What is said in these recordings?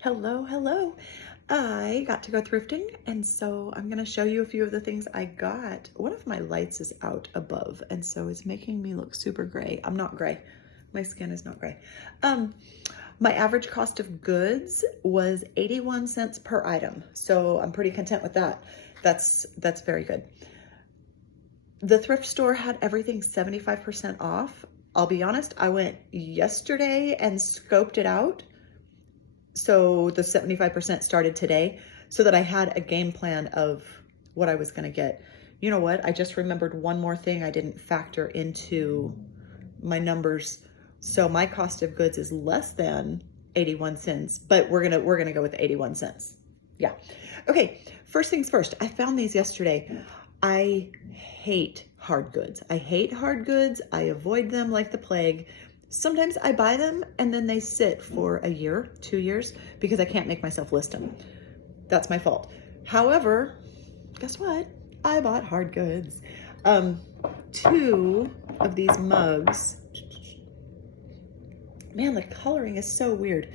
Hello, hello. I got to go thrifting, and so I'm going to show you a few of the things I got. One of my lights is out above, and so it's making me look super gray. I'm not gray. My skin is not gray. My average cost of goods was 81 cents per item, so I'm pretty content with that. That's very good. The thrift store had everything 75% off. I'll be honest, I went yesterday and scoped it out. So the 75% started today so that I had a game plan of what I was going to get. You know what? I just remembered one more thing I didn't factor into my numbers. So my cost of goods is less than 81 cents, but we're going to go with 81 cents. Yeah. Okay. First things first. I found these yesterday. I hate hard goods. I hate hard goods. I avoid them like the plague. Sometimes I buy them and then they sit for a year, 2 years, because I can't make myself list them. That's my fault. However, guess what? I bought hard goods. 2 of these mugs. Man, the coloring is so weird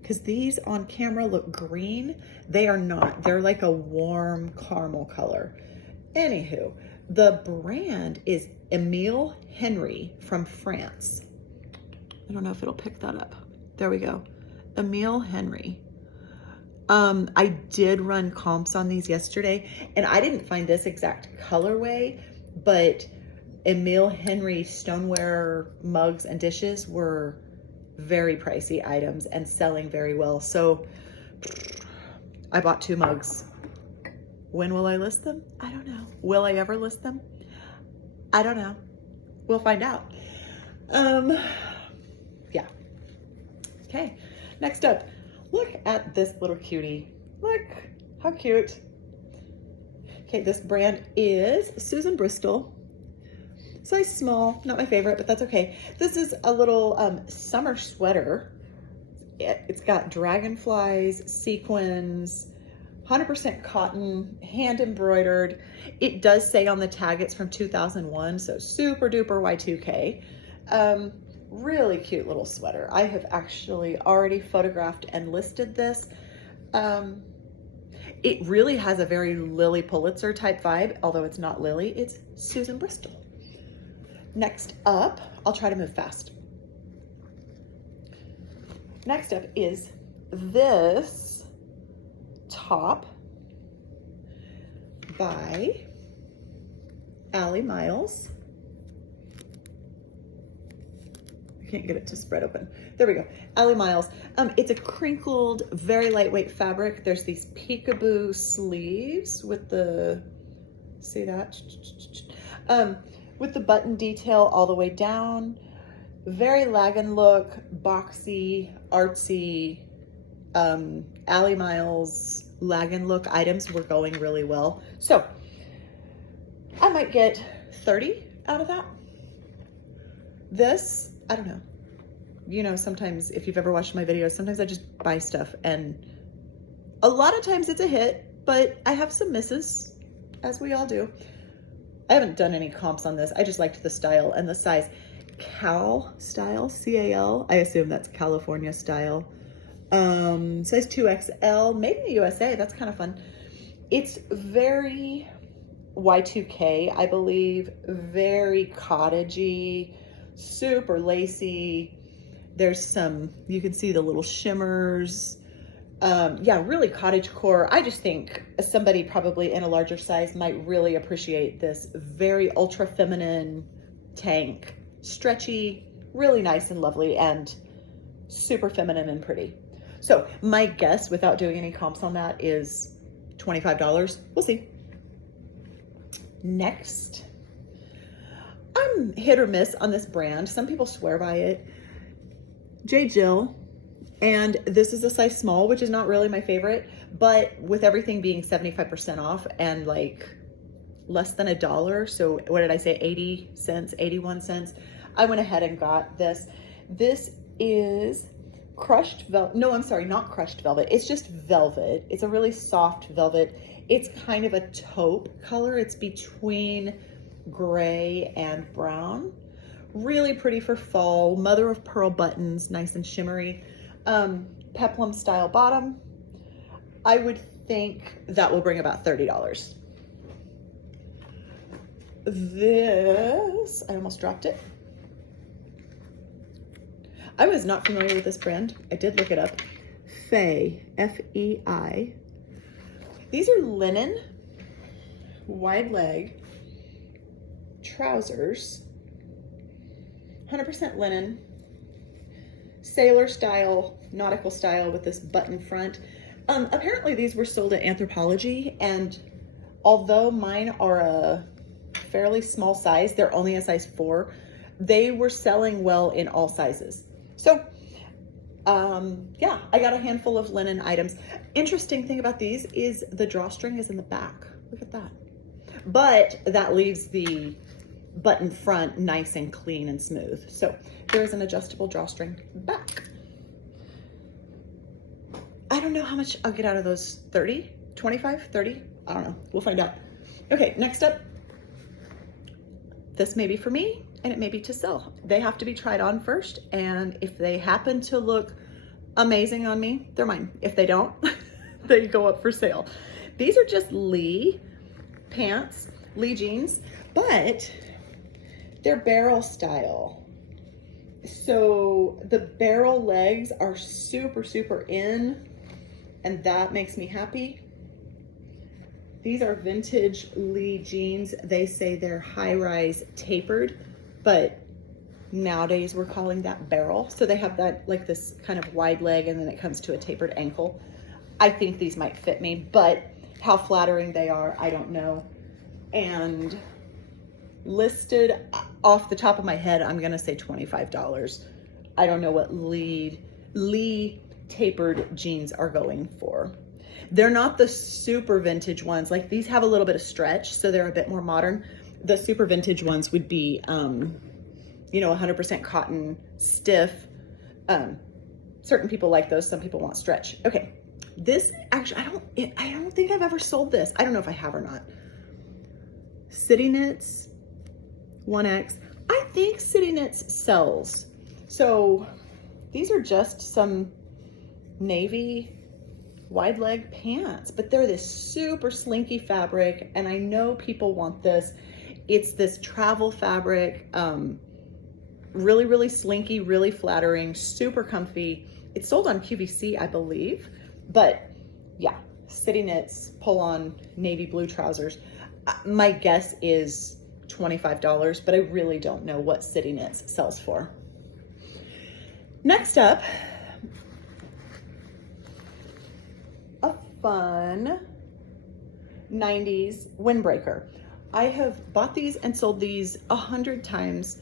because these on camera look green. They are not. They're like a warm caramel color. Anywho, the brand is Emile Henry from France. I don't know if it'll pick that up. There we go. Emile Henry. I did run comps on these yesterday, and I didn't find this exact colorway, but Emile Henry stoneware mugs and dishes were very pricey items and selling very well. So I bought 2 mugs. When will I list them? I don't know. Will I ever list them? I don't know. We'll find out. Yeah. Okay, next up, look at this little cutie. Look, how cute. Okay, this brand is Susan Bristol. Size small, not my favorite, but that's okay. This is a little summer sweater. It's got dragonflies, sequins, 100% cotton, hand embroidered. It does say on the tag it's from 2001, so super duper Y2K. Really cute little sweater. I have actually already photographed and listed this. It really has a very Lily Pulitzer type vibe, although it's not Lily, it's Susan Bristol. Next up, I'll try to move fast. Next up is this top by Allie Miles. I can't get it to spread open. There we go. Allie Miles. It's a crinkled, very lightweight fabric. There's these peekaboo sleeves with the, see that? With the button detail all the way down. Very Lagan look, boxy, artsy. Allie Miles Lagan look items were going really well. So I might get 30 out of that. This, I don't know. You know, sometimes if you've ever watched my videos, sometimes I just buy stuff and a lot of times it's a hit, but I have some misses, as we all do. I haven't done any comps on this. I just liked the style and the size. Cal style, C-A-L. I assume that's California style. Size 2XL, made in the USA. That's kind of fun. It's very Y2K, I believe. Very cottagey, super lacy. There's some, you can see the little shimmers. Yeah, really cottage core. I just think somebody probably in a larger size might really appreciate this very ultra feminine tank. Stretchy, really nice and lovely, and super feminine and pretty. So my guess, without doing any comps on that, is $25. We'll see. Next, I'm hit or miss on this brand. Some people swear by it. J. Jill. And this is a size small, which is not really my favorite, but with everything being 75% off and like less than $1, so what did I say, 80 cents, 81 cents, I went ahead and got this. This is crushed velvet. No, I'm sorry, not crushed velvet. It's just velvet. It's a really soft velvet. It's kind of a taupe color. It's between gray and brown. Really pretty for fall. Mother of pearl buttons, nice and shimmery. peplum style bottom. I would think that will bring about $30. This, I almost dropped it. I was not familiar with this brand. I did look it up. Fei, F-E-I. These are linen, wide leg trousers, 100% linen, sailor style, nautical style with this button front. Apparently these were sold at Anthropologie, and although mine are a fairly small size, they're only a size 4, they were selling well in all sizes. So yeah, I got a handful of linen items. Interesting thing about these is the drawstring is in the back. Look at that. But that leaves the button front nice and clean and smooth. So there is an adjustable drawstring back. I don't know how much I'll get out of those. 30, 25, 30? I don't know. We'll find out. Okay, next up. This may be for me and it may be to sell. They have to be tried on first, and if they happen to look amazing on me, they're mine. If they don't, they go up for sale. These are just Lee pants, Lee jeans, but they're barrel style. So the barrel legs are super, super in, and that makes me happy. These are vintage Lee jeans. They say they're high-rise tapered, but nowadays we're calling that barrel. So they have that, like this kind of wide leg, and then it comes to a tapered ankle. I think these might fit me, but how flattering they are, I don't know. And listed off the top of my head, I'm gonna say $25. I don't know what Lee tapered jeans are going for. They're not the super vintage ones. Like these have a little bit of stretch, so they're a bit more modern. The super vintage ones would be, you know, 100% cotton, stiff. Certain people like those. Some people want stretch. Okay, this actually, I don't think I've ever sold this. I don't know if I have or not. City Knits 1X. I think City Knits sells. So these are just some navy wide leg pants, but they're this super slinky fabric, and I know people want this. It's this travel fabric, really, really slinky, really flattering, super comfy. It's sold on QVC, I believe, but yeah, City Knits, pull-on navy blue trousers. My guess is $25, but I really don't know what City Knits sells for. Next up, a fun 90s windbreaker. I have bought these and sold these 100 times.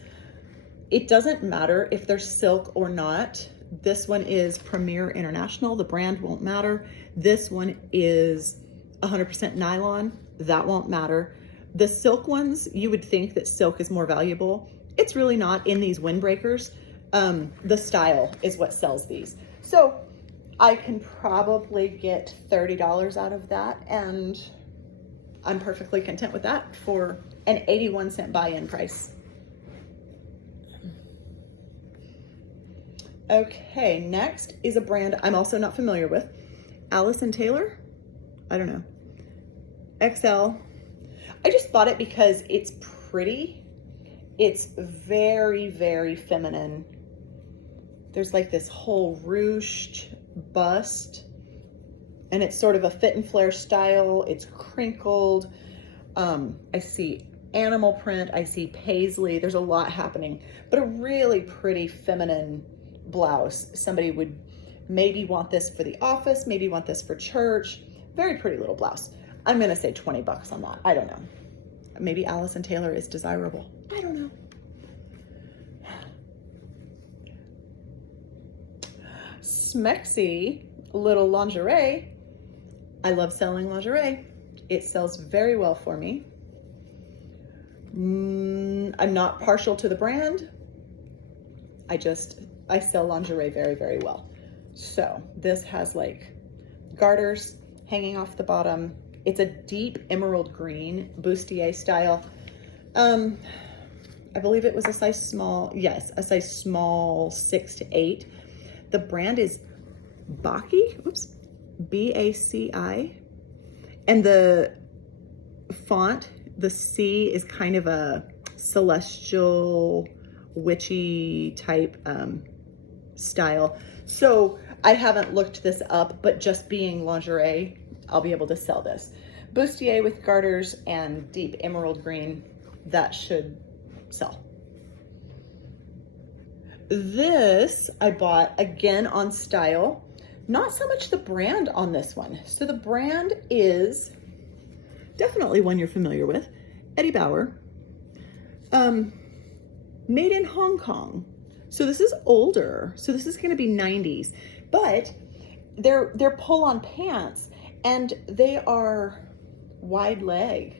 It doesn't matter if they're silk or not. This one is Premier International. The brand won't matter. This one is 100% nylon. That won't matter. The silk ones, you would think that silk is more valuable. It's really not in these windbreakers. The style is what sells these. So I can probably get $30 out of that, and I'm perfectly content with that for an 81-cent buy-in price. Okay, next is a brand I'm also not familiar with. Alice & Taylor? I don't know. XL. I just bought it because it's pretty. It's very, very feminine. There's like this whole ruched bust, and it's sort of a fit and flare style. It's crinkled. I see animal print. I see paisley. There's a lot happening, but a really pretty feminine blouse. Somebody would maybe want this for the office, maybe want this for church. Very pretty little blouse. I'm gonna say 20 bucks on that. I don't know. Maybe Alice & Taylor is desirable. I don't know. Smexy little lingerie. I love selling lingerie. It sells very well for me. I'm not partial to the brand. I sell lingerie very, very well. So this has like garters hanging off the bottom. It's a deep emerald green, bustier style. I believe it was a size small, yes, a size small 6 to 8. The brand is Baki, oops, B-A-C-I. And the font, the C is kind of a celestial, witchy type style. So I haven't looked this up, but just being lingerie, I'll be able to sell this. Bustier with garters and deep emerald green, that should sell. This I bought again on Style. Not so much the brand on this one. So the brand is definitely one you're familiar with, Eddie Bauer. Made in Hong Kong. So this is older. So this is gonna be 90s, but they're pull-on pants and they are wide leg.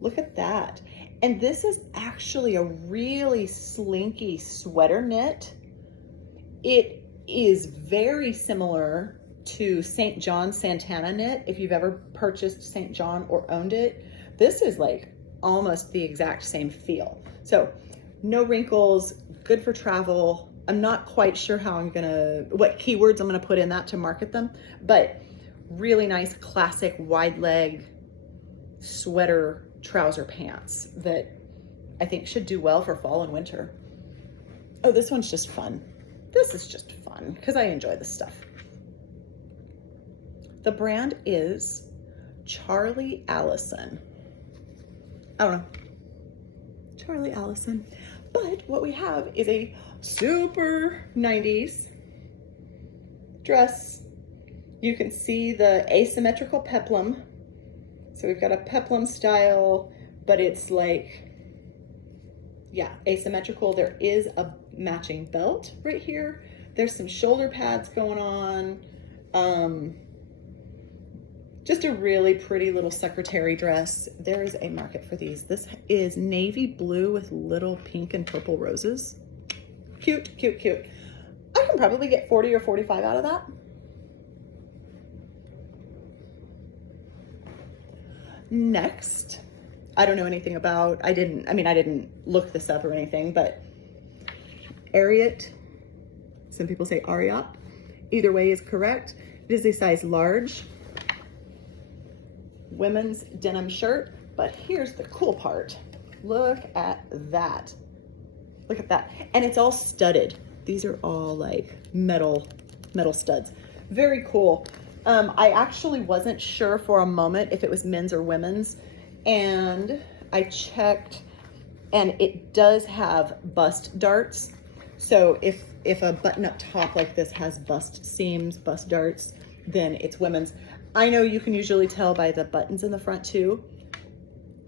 Look at that. And this is actually a really slinky sweater knit. It is very similar to St. John Santana knit. If you've ever purchased St. John or owned it, this is like almost the exact same feel. So no wrinkles, good for travel. I'm not quite sure how what keywords I'm gonna put in that to market them, but really nice classic wide leg sweater trouser pants that I think should do well for fall and winter. Oh, this one's just fun. This is just fun because I enjoy this stuff. The brand is Charlie Allison. I don't know. Charlie Allison. But what we have is a super 90s dress. You can see the asymmetrical peplum. So we've got a peplum style, but it's like, yeah, asymmetrical. There is a matching belt right here. There's some shoulder pads going on. Just a really pretty little secretary dress. There is a market for these. This is navy blue with little pink and purple roses. Cute, cute, cute. I can probably get 40 or 45 out of that. Next, I don't know anything about, I didn't look this up or anything, but Ariat, some people say Ariat, either way is correct. It is a size large women's denim shirt, but here's the cool part. Look at that. Look at that. And it's all studded. These are all like metal studs. Very cool. I actually wasn't sure for a moment if it was men's or women's, and I checked, and it does have bust darts. So if a button up top like this has bust seams, bust darts, then it's women's. I know you can usually tell by the buttons in the front too.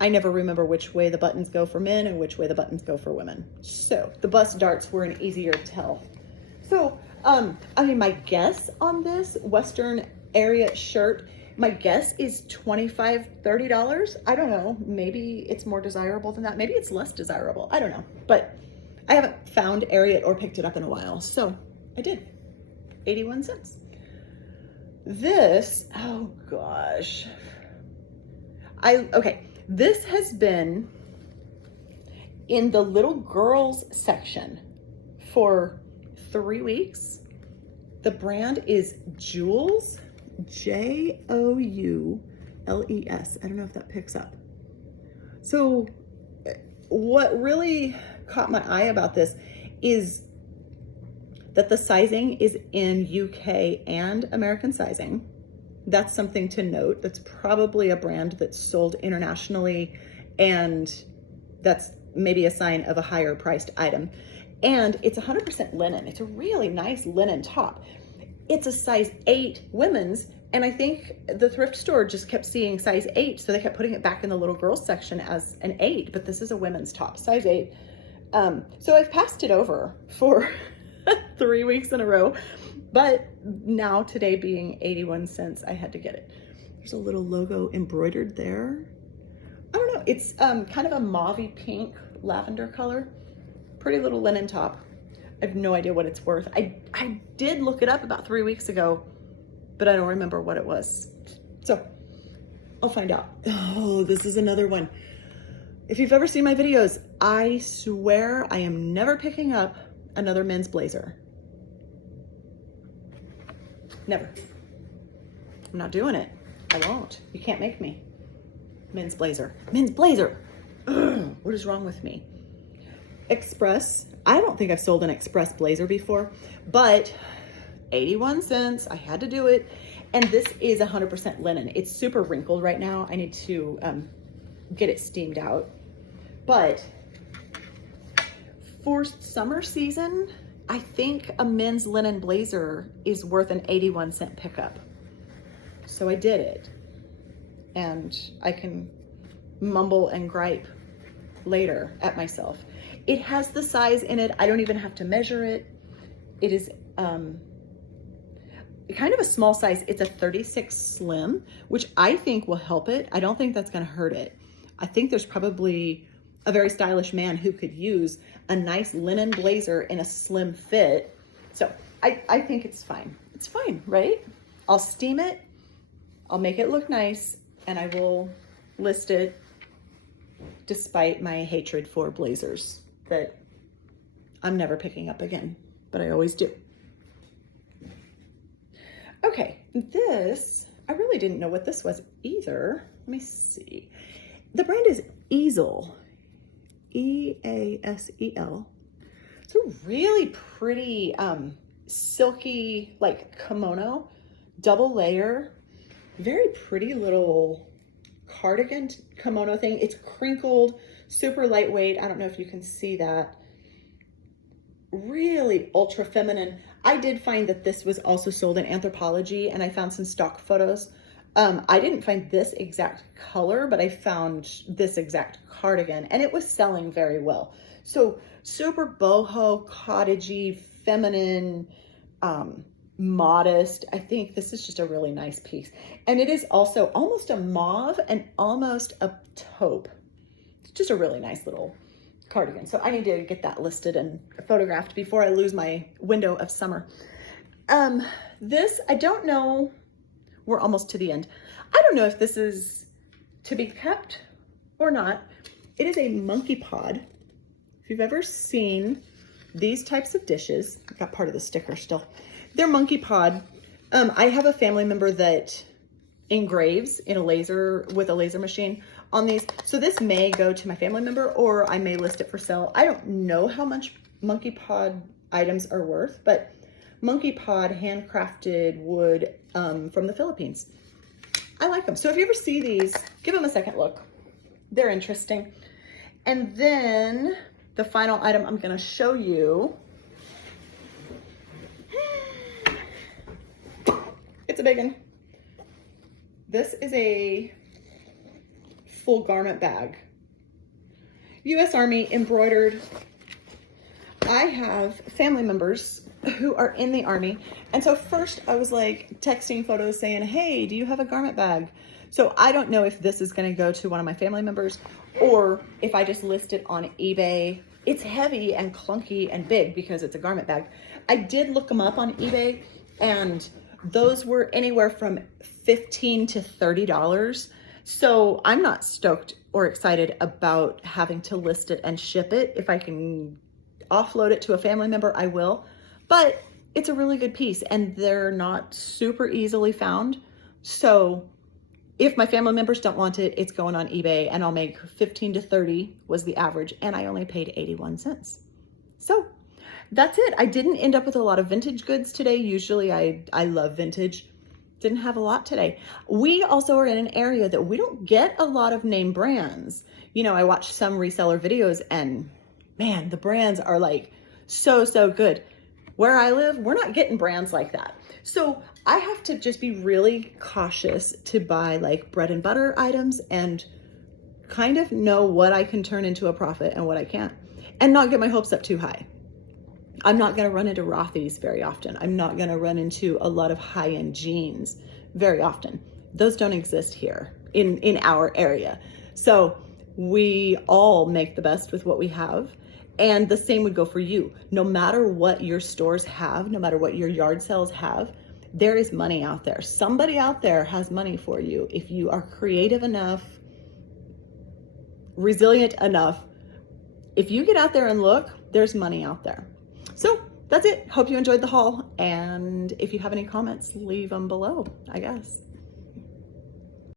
I never remember which way the buttons go for men and which way the buttons go for women. So the bust darts were an easier tell. So, I mean, my guess on this Western Ariat shirt, my guess is $25, $30. I don't know. Maybe it's more desirable than that. Maybe it's less desirable. I don't know. But I haven't found Ariat or picked it up in a while. So I did. 81 cents. This, oh gosh. Okay. This has been in the little girls section for 3 weeks. The brand is Joules, Joules. I don't know if that picks up. So what really caught my eye about this is that the sizing is in UK and American sizing. That's something to note. That's probably a brand that's sold internationally, and that's maybe a sign of a higher priced item. And it's 100% linen. It's a really nice linen top. It's a size 8 women's, and I think the thrift store just kept seeing size 8, so they kept putting it back in the little girls section as an 8, but this is a women's top, size 8. So I've passed it over for 3 weeks in a row, but now today being 81 cents, I had to get it. There's a little logo embroidered there. I don't know, it's kind of a mauvey pink lavender color. Pretty little linen top. I have no idea what it's worth. I did look it up about 3 weeks ago, but I don't remember what it was. So I'll find out. Oh, this is another one. If you've ever seen my videos, I swear I am never picking up another men's blazer. Never. I'm not doing it. I won't. You can't make me. Men's blazer. Men's blazer. Ugh, what is wrong with me? Express. I don't think I've sold an Express blazer before, but 81 cents. I had to do it. And this is 100% linen. It's super wrinkled right now. I need to get it steamed out. But for summer season, I think a men's linen blazer is worth an 81 cent pickup. So I did it. And I can mumble and gripe later at myself. It has the size in it. I don't even have to measure it. It is kind of a small size. It's a 36 slim, which I think will help it. I don't think that's going to hurt it. I think there's probably a very stylish man who could use a nice linen blazer in a slim fit. So I think it's fine. It's fine, right? I'll steam it. I'll make it look nice, and I will list it despite my hatred for blazers that I'm never picking up again, but I always do. Okay, this, I really didn't know what this was either. Let me see. The brand is Easel, E-A-S-E-L. It's a really pretty silky, like kimono, double layer, very pretty little cardigan kimono thing. It's crinkled, super lightweight. I don't know if you can see that. Really ultra feminine. I did find that this was also sold in Anthropologie, and I found some stock photos. I didn't find this exact color, but I found this exact cardigan, and it was selling very well. So super boho, cottagey, feminine, modest. I think this is just a really nice piece. And it is also almost a mauve and almost a taupe. It's just a really nice little cardigan. So I need to get that listed and photographed before I lose my window of summer. This, I don't know, we're almost to the end. I don't know if this is to be kept or not. It is a monkey pod. If you've ever seen these types of dishes, I got part of the sticker still. They're monkey pod. I have a family member that engraves in a laser with a laser machine on these. So this may go to my family member, or I may list it for sale. I don't know how much monkey pod items are worth, but monkey pod handcrafted wood from the Philippines. I like them. So if you ever see these, give them a second look. They're interesting. And then the final item I'm going to show you, it's a big one. This is a full garment bag. U.S. Army embroidered. I have family members who are in the Army. And so first I was like texting photos saying, hey, do you have a garment bag? So I don't know if this is going to go to one of my family members or if I just list it on eBay. It's heavy and clunky and big because it's a garment bag. I did look them up on eBay, and those were anywhere from $15 to $30. So I'm not stoked or excited about having to list it and ship it. If I can offload it to a family member, I will. But it's a really good piece, and they're not super easily found. So if my family members don't want it, it's going on eBay, and I'll make 15 to 30 was the average, and I only paid 81 cents. So that's it. I didn't end up with a lot of vintage goods today. Usually I love vintage. Didn't have a lot today. We also are in an area that we don't get a lot of name brands. You know, I watch some reseller videos, and man, the brands are like so good. Where I live, we're not getting brands like that. So I have to just be really cautious to buy like bread and butter items and kind of know what I can turn into a profit and what I can't, and not get my hopes up too high. I'm not going to run into Rothy's very often. I'm not going to run into a lot of high-end jeans very often. Those don't exist here in our area. So we all make the best with what we have. And the same would go for you. No matter what your stores have, no matter what your yard sales have, there is money out there. Somebody out there has money for you. If you are creative enough, resilient enough, if you get out there and look, there's money out there. So that's it. Hope you enjoyed the haul. And if you have any comments, leave them below, I guess.